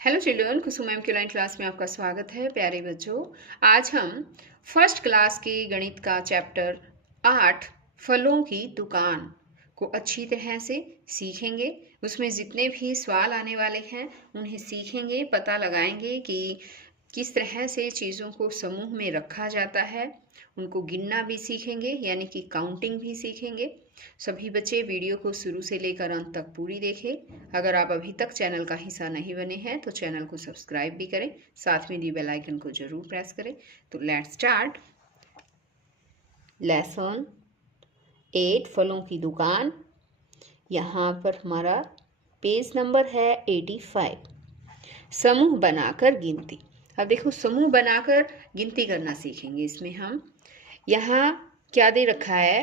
Hello children, कुसुम ma'am की online class में आपका स्वागत है। प्यारे बच्चों, आज हम फर्स्ट क्लास की गणित का चैप्टर 8 फलों की दुकान को अच्छी तरह से सीखेंगे। उसमें जितने भी सवाल आने वाले हैं उन्हें सीखेंगे, पता लगाएंगे कि किस तरह से चीज़ों को समूह में रखा जाता है। उनको गिनना भी सीखेंगे, यानी कि काउंटिंग भी सीखेंगे। सभी बच्चे वीडियो को शुरू से लेकर अंत तक पूरी देखें। अगर आप अभी तक चैनल का हिस्सा नहीं बने हैं तो चैनल को सब्सक्राइब भी करें, साथ में दी बेल आइकन को जरूर प्रेस करें। तो लेट्स स्टार्ट लेसन 8 फलों की दुकान। यहाँ पर हमारा पेज नंबर है 85। समूह बनाकर गिनती। अब देखो, समूह बनाकर गिनती करना सीखेंगे। इसमें हम यहाँ क्या दे रखा है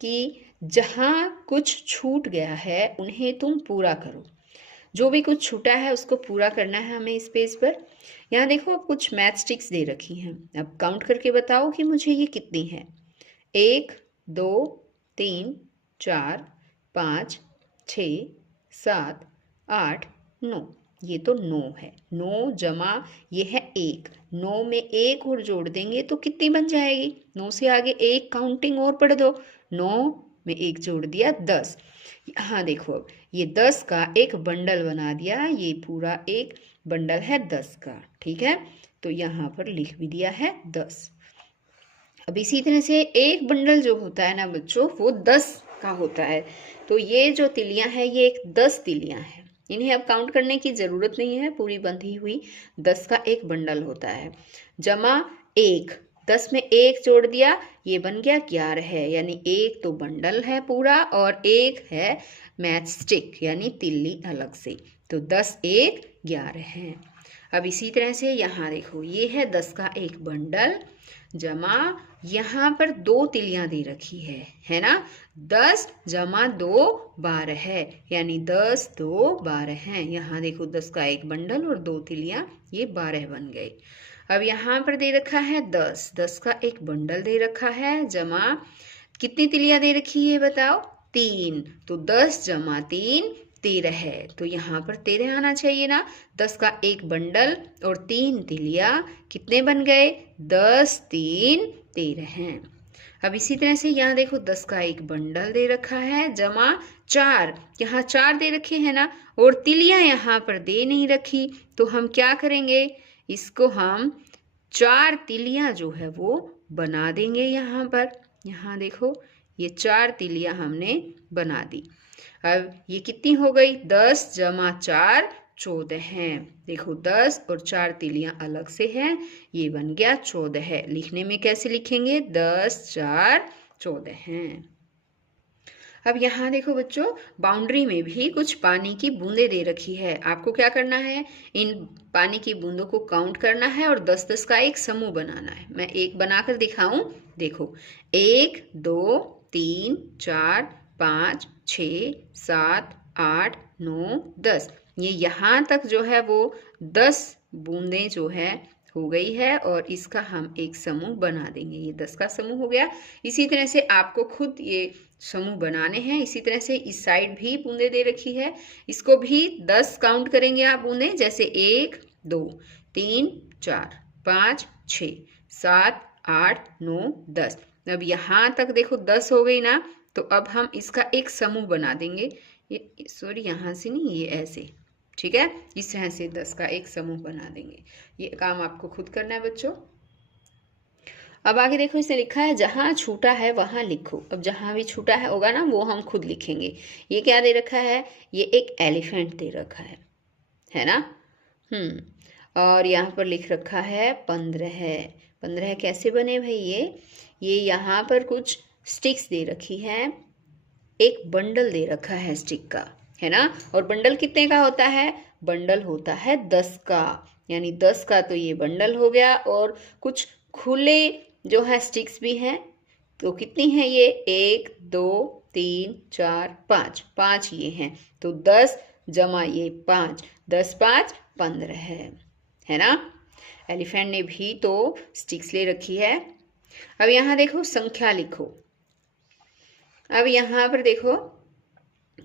कि जहाँ कुछ छूट गया है उन्हें तुम पूरा करो। जो भी कुछ छूटा है उसको पूरा करना है हमें इस पेज पर। यहाँ देखो, अब कुछ मैथ स्टिक्स दे रखी हैं। अब काउंट करके बताओ कि मुझे ये कितनी है। 1 2 3 4 5 6 7 8 9। ये तो 9 है। 9 जमा ये है 1। 9 में 1 और जोड़ देंगे तो कितनी बन जाएगी। 9 से आगे एक काउंटिंग और पढ़ दो। 9 में 1 जोड़ दिया 10। हाँ देखो, अब ये 10 का एक बंडल बना दिया। ये पूरा एक बंडल है 10 का। ठीक है, तो यहाँ पर लिख भी दिया है 10। अब इसी तरह से एक बंडल जो होता है ना बच्चों, वो 10 का होता है। तो ये जो तिलियां हैं ये एक 10 तिलियां हैं। इन्हें अब काउंट करने की ज़रूरत नहीं है, पूरी बंधी हुई 10 का एक बंडल होता है। जमा 1, 10 में 1 जोड़ दिया, ये बन गया 11 है। यानी एक तो बंडल है पूरा और एक है मैच स्टिक यानी तिल्ली अलग से। तो 10 1 11 है। अब इसी तरह से यहाँ देखो, ये है 10 का एक बंडल जमा यहाँ पर 2 तिलियां दे रखी है ना। 10 जमा 2 12 है, यानी 10 2 12 है। यहाँ देखो, 10 का एक बंडल और 2 तिलियां, ये 12 बन गए। अब यहाँ पर दे रखा है 10, 10 का एक बंडल दे रखा है जमा कितनी तिलियां दे रखी है बताओ, 3। तो 10 जमा 3 13 है। तो यहाँ पर 13 आना चाहिए ना। 10 का एक बंडल और 3 तिलियां कितने बन गए, 10 3 13 हैं। अब इसी तरह से यहाँ देखो, 10 का एक बंडल दे रखा है जमा 4। यहाँ 4 दे रखे हैं ना, और तिलियां यहाँ पर दे नहीं रखी। तो हम क्या करेंगे, इसको हम 4 तिलियां जो है वो बना देंगे यहाँ पर। यहाँ देखो, ये 4 तिलियां हमने बना दी। अब ये कितनी हो गई, 10 जमा 4 14 है। देखो, 10 और 4 तिलियां अलग से हैं, ये बन गया 14 है। लिखने में कैसे लिखेंगे, 10 4 14 हैं। अब यहाँ देखो बच्चों, बाउंड्री में भी कुछ पानी की बूंदें दे रखी है। आपको क्या करना है, इन पानी की बूंदों को काउंट करना है और 10-10 का एक समूह बनाना है। मैं एक बनाकर दिखाऊं, देखो 1 2 3 4 5 6 7 8 9 10। ये यहाँ तक जो है वो 10 बूंदें जो है हो गई है, और इसका हम एक समूह बना देंगे। ये 10 का समूह हो गया। इसी तरह से आपको खुद ये समूह बनाने हैं। इसी तरह से इस साइड भी बूंदे दे रखी है, इसको भी 10 काउंट करेंगे आप बूंदे। जैसे 1 2 3 4 5 6 7 8 9 10। अब यहाँ तक देखो 10 हो गई ना, तो अब हम इसका एक समूह बना देंगे। ये सॉरी, यहाँ से नहीं, ये ऐसे। ठीक है, इस तरह से 10 का एक समूह बना देंगे। ये काम आपको खुद करना है बच्चों। अब आगे देखो, इसने लिखा है जहाँ छूटा है वहाँ लिखो। अब जहाँ भी छूटा है होगा ना, वो हम खुद लिखेंगे। ये क्या दे रखा है, ये एक एलिफेंट दे रखा है ना। और यहाँ पर लिख रखा है 15 है। 15 कैसे बने भाई, ये यहाँ पर कुछ स्टिक्स दे रखी है, एक बंडल दे रखा है स्टिक का, है ना। और बंडल कितने का होता है, बंडल होता है 10 का। यानी 10 का तो ये बंडल हो गया, और कुछ खुले जो है स्टिक्स भी हैं। तो कितनी है ये, 1 2 3 4 5, 5 ये हैं। तो 10 जमा ये 5, 10 5 15 है ना। एलिफेंट ने भी तो स्टिक्स ले रखी है। अब यहाँ देखो, संख्या लिखो। अब यहाँ पर देखो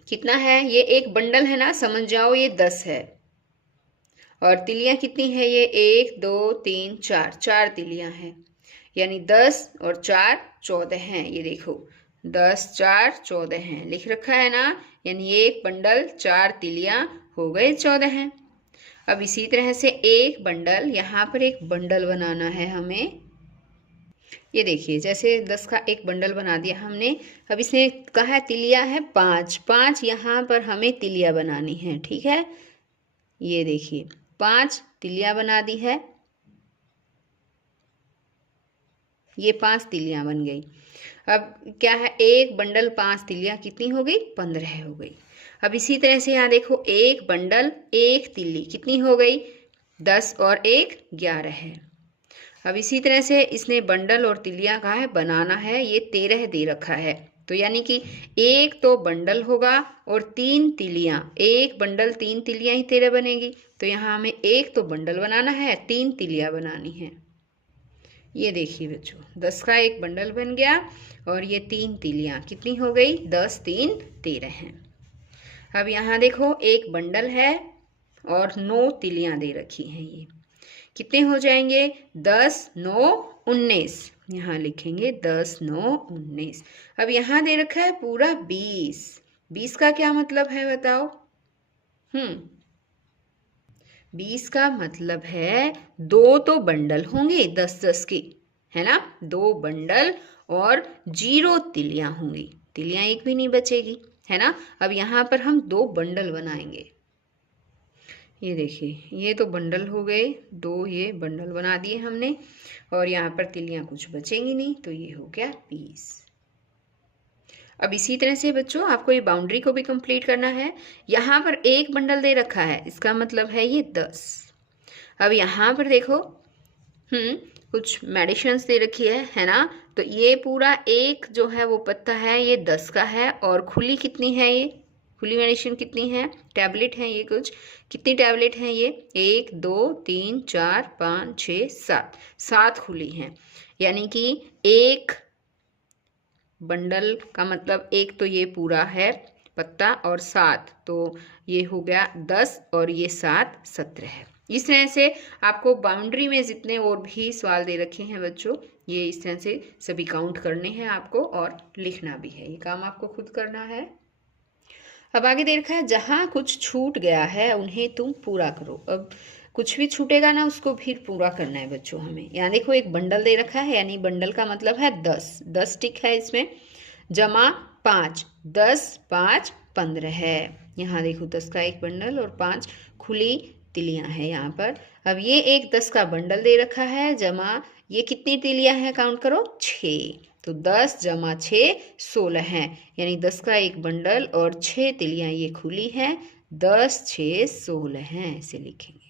कितना है, ये एक बंडल है ना, समझ जाओ ये 10 है। और तिलियां कितनी है ये, 1 2 3 4, 4 तिलियां हैं, यानी 10 और 4 14 हैं। ये देखो 10 4 14 हैं लिख रखा है ना, यानी एक बंडल 4 तिलियां हो गए 14 हैं। अब इसी तरह से एक बंडल, यहाँ पर एक बंडल बनाना है हमें। ये देखिए जैसे 10 का एक बंडल बना दिया हमने। अब इसने कहा है तिलिया है 5, 5 यहाँ पर हमें तिलिया बनानी है, ठीक है। ये देखिए 5 तिलिया बना दी है, ये 5 तिलियां बन गई। अब क्या है, एक बंडल 5 तिलियां कितनी हो गई, 15 हो गई। अब इसी तरह से यहाँ देखो एक बंडल एक तिल्ली कितनी हो गई, 10 और 1 11 है। अब इसी तरह से इसने बंडल और तिलियां कहा है बनाना है, ये 13 दे रखा है, तो यानी कि एक तो बंडल होगा और 3 तिलियां, एक बंडल 3 तिलियां ही 13 बनेगी। तो यहाँ हमें एक तो बंडल बनाना है, 3 तिलियां बनानी है। ये देखिए बच्चों 10 का एक बंडल बन गया और ये 3 तिलियां कितनी हो गई, 10 3 13 हैं। अब यहाँ देखो एक बंडल है और 9 तिलियां दे रखी हैं, ये कितने हो जाएंगे, 10 9 19। यहाँ लिखेंगे 10 9 19। अब यहाँ दे रखा है पूरा 20, 20 का क्या मतलब है बताओ। 20 का मतलब है 2 तो बंडल होंगे 10 10 के, है ना, 2 बंडल और 0 तिलियां होंगी, तिलियां एक भी नहीं बचेगी, है ना। अब यहाँ पर हम 2 बंडल बनाएंगे। ये देखिए ये तो बंडल हो गए 2, ये बंडल बना दिए हमने और यहाँ पर तिलियां कुछ बचेंगी नहीं, तो ये हो गया 20। अब इसी तरह से बच्चों आपको ये बाउंड्री को भी कंप्लीट करना है। यहाँ पर एक बंडल दे रखा है, इसका मतलब है ये 10। अब यहाँ पर देखो कुछ मेडिसिन्स दे रखी है ना, तो ये पूरा एक जो है वो पत्ता है ये 10 का है और खुली कितनी है, ये खुली मेडिसिन कितनी है, टैबलेट है ये कुछ, कितनी टैबलेट हैं ये, 1 2 3 4 5 6 7, 7 खुली हैं। यानी कि एक बंडल का मतलब एक तो ये पूरा है पत्ता और 7, तो ये हो गया 10 और ये 7 17 है। इस तरह से आपको बाउंड्री में जितने और भी सवाल दे रखे हैं बच्चों, ये इस तरह से सभी काउंट करने हैं आपको और लिखना भी है, ये काम आपको खुद करना है। अब आगे दे रखा है जहाँ कुछ छूट गया है उन्हें तुम पूरा करो। अब कुछ भी छूटेगा ना उसको फिर पूरा करना है बच्चों हमें। यहाँ देखो एक बंडल दे रखा है, यानी बंडल का मतलब है 10, 10 टिक है इसमें, जमा 5, 10 5 15 है। यहाँ देखो 10 का एक बंडल और 5 खुली तिलियां हैं यहाँ पर। अब ये एक 10 का बंडल दे रखा है, जमा ये कितनी तिलियां हैं काउंट करो, 6, तो 10 जमा 6 16 हैं, यानी 10 का एक बंडल और 6 तिलियां ये खुली हैं, 10 6 16 हैं, ऐसे लिखेंगे।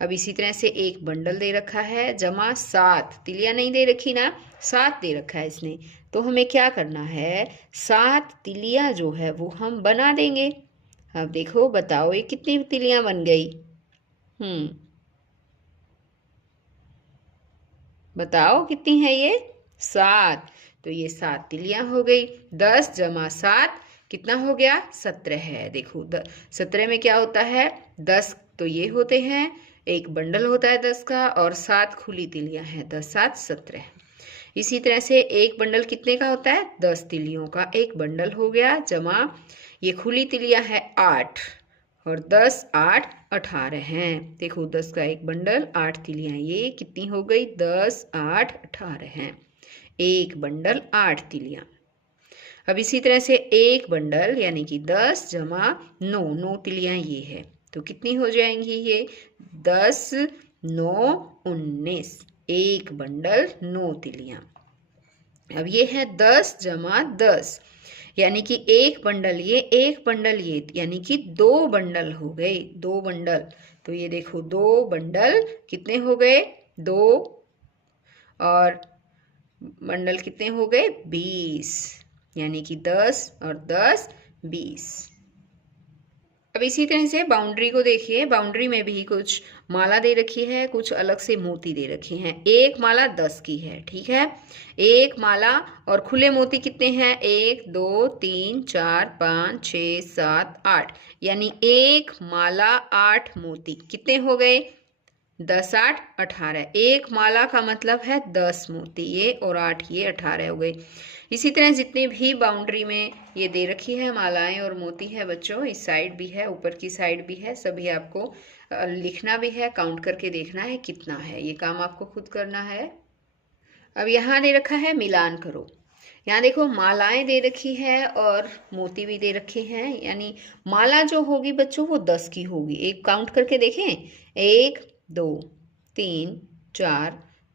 अब इसी तरह से एक बंडल दे रखा है, जमा 7 तिलियां नहीं दे रखी ना, 7 दे रखा है इसने, तो हमें क्या करना है, 7 तिलियां जो है वो हम बना देंगे। अब देखो बताओ ये कितनी तिलियां बन गई, बताओ कितनी है ये, 7, तो ये 7 तिलियां हो गई। 10 जमा 7 कितना हो गया, 17 है। देखो 17 में क्या होता है, 10 तो ये होते हैं, एक बंडल होता है 10 का और 7 खुली तिलियां हैं, 10 7 17। इसी तरह से एक बंडल कितने का होता है, 10 तिलियों का एक बंडल हो गया, जमा ये खुली तिलियां है 8 और 10 8 18 हैं। देखो 10 का एक बंडल 8 तिलियां, ये कितनी हो गई, 10 8 18 हैं, एक बंडल 8 तिलियां। अब इसी तरह से एक बंडल यानी कि 10 जमा 9, 9 तिलियां ये है, तो कितनी हो जाएंगी ये, 10 9 19, एक बंडल 9 तिलियां। अब ये है 10 जमा 10, यानी कि एक बंडल ये एक बंडल ये, यानी कि 2 बंडल हो गए, 2 बंडल। तो ये देखो 2 बंडल कितने हो गए, 2 और बंडल कितने हो गए, 20, यानी कि 10 और 10 20। अब इसी तरह से बाउंड्री को देखिए, बाउंड्री में भी कुछ माला दे रखी है, कुछ अलग से मोती दे रखे हैं। एक माला 10 की है, ठीक है। एक माला और खुले मोती कितने हैं? 1 2 3 4 5 6 7 8, यानी एक माला 8 मोती। कितने हो गए? 10 8 18। एक माला का मतलब है 10 मोती, ये और 8 ये 18 हो गए। इसी तरह जितनी भी बाउंड्री में ये दे रखी है मालाएं और मोती है बच्चों, इस साइड भी है, ऊपर की साइड भी है, सभी आपको लिखना भी है, काउंट करके देखना है कितना है। ये काम आपको खुद करना है। अब यहाँ दे रखा है मिलान करो। यहाँ देखो मालाएं दे रखी है और मोती भी दे रखे हैं, यानी माला जो होगी बच्चों वो 10 की होगी। एक काउंट करके देखें, 1 2 3 4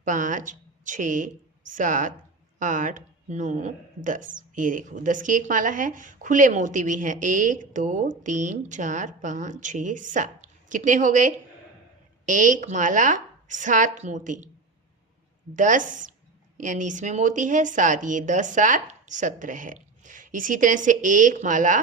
5 6 7 8 9 10। ये देखो 10 की एक माला है। खुले मोती भी है, 1 2 3 4 5 6 7। कितने हो गए? एक माला 7 मोती, 10 यानी इसमें मोती है 7, ये 10 7 17 है। इसी तरह से एक माला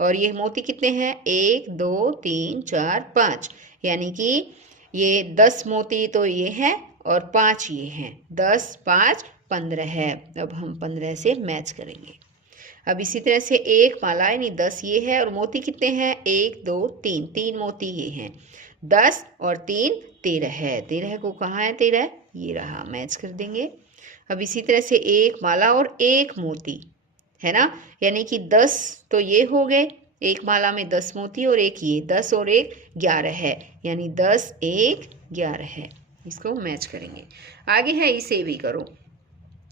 और ये मोती कितने हैं? 1 2 3 4 5, यानी कि ये 10 मोती तो ये हैं और 5 ये हैं। 10 5 15 है। अब हम 15 से मैच करेंगे। अब इसी तरह से एक माला यानी 10 ये है और मोती कितने हैं? 1 2 3, 3 मोती ये हैं। 10 और 3 13 है। 13 को कहाँ है? 13 ये रहा, मैच कर देंगे। अब इसी तरह से एक माला और एक मोती है ना, यानी कि 10 तो ये हो गए, एक माला में 10 मोती और एक ये, 10 और 1 11 है, यानी 10 1 11 है। इसको मैच करेंगे। आगे है इसे भी करो।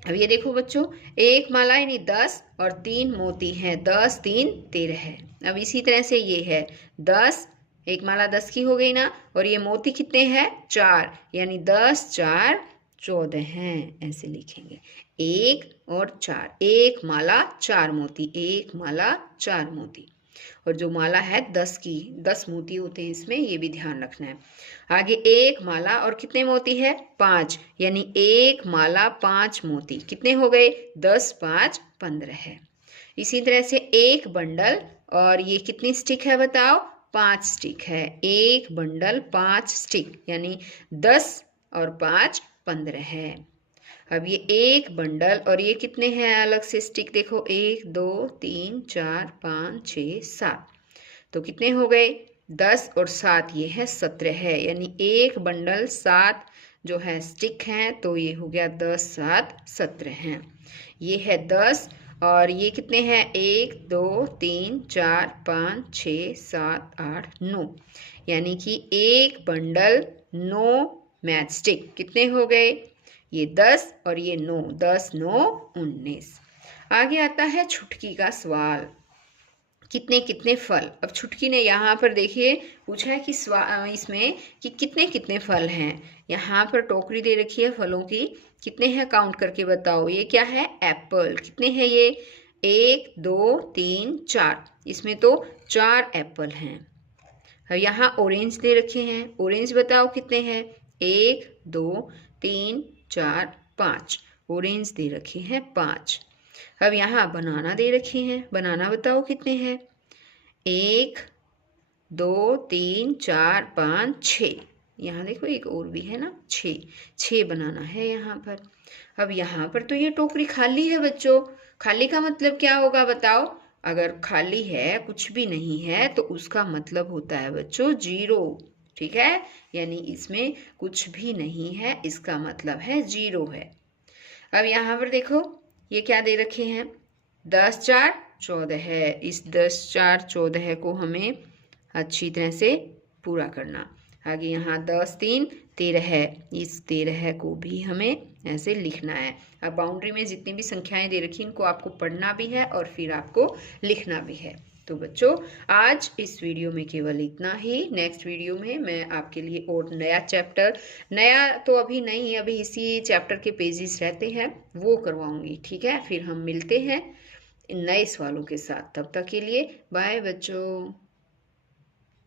अब ये देखो बच्चों, एक माला यानी 10 और 3 मोती हैं, 10 3 13 है। अब इसी तरह से ये है 10, एक माला 10 की हो गई ना, और ये मोती कितने हैं? 4, यानी 10 4 14 हैं, ऐसे लिखेंगे। 1 और 4, एक माला 4 मोती, एक माला 4 मोती। और जो माला है 10 की, 10 मोती होते हैं इसमें, ये भी ध्यान रखना है। आगे एक माला और कितने मोती है? 5, यानी एक माला 5 मोती। कितने हो गए? 10 5 15 है। इसी तरह से एक बंडल और ये कितनी स्टिक है बताओ? 5 स्टिक है। एक बंडल 5 स्टिक, यानी 10 और 5 15 है। अब ये एक बंडल और ये कितने हैं अलग से स्टिक? देखो 1 2 3 4 5 6 7, तो कितने हो गए? 10 और 7 ये है 17 है, यानी एक बंडल 7 जो है स्टिक हैं, तो ये हो गया 10 7 17 हैं। ये है 10 और ये कितने हैं? 1 2 3 4 5 6 7 8 9, यानी कि एक बंडल 9 मैच स्टिक। कितने हो गए? ये 10 और ये 9, 10 9 19। आगे आता है छुटकी का सवाल, कितने कितने फल। अब छुटकी ने यहाँ पर देखिए पूछा है कि इसमें कि कितने कितने फल हैं। यहाँ पर टोकरी दे रखी है फलों की, कितने हैं काउंट करके बताओ। ये क्या है? एप्पल। कितने हैं ये? 1 2 3 4, इसमें तो 4 एप्पल हैं। यहाँ ऑरेंज दे रखे हैं, ऑरेंज बताओ कितने हैं? 1 2 3 4 5, ऑरेंज दे रखे हैं 5। अब यहाँ बनाना दे रखे हैं, बनाना बताओ कितने हैं? 1 2 3 4 5 6, यहाँ देखो एक और भी है ना, 6 बनाना है यहाँ पर। अब यहाँ पर तो ये टोकरी खाली है बच्चों। खाली का मतलब क्या होगा बताओ? अगर खाली है, कुछ भी नहीं है, तो उसका मतलब होता है बच्चों 0, ठीक है। यानी इसमें कुछ भी नहीं है, इसका मतलब है 0 है। अब यहाँ पर देखो ये क्या दे रखे हैं? 10 4 14 है। इस 10 4 14 को हमें अच्छी तरह से पूरा करना। आगे यहाँ 10 3 13 है, इस 13 को भी हमें ऐसे लिखना है। अब बाउंड्री में जितनी भी संख्याएं दे रखी इनको आपको पढ़ना भी है और फिर आपको लिखना भी है। तो बच्चों आज इस वीडियो में केवल इतना ही। नेक्स्ट वीडियो में मैं आपके लिए और नया चैप्टर, नया तो अभी नहीं, अभी इसी चैप्टर के पेजेस रहते हैं वो करवाऊंगी, ठीक है। फिर हम मिलते हैं नए सवालों के साथ। तब तक के लिए बाय बच्चों।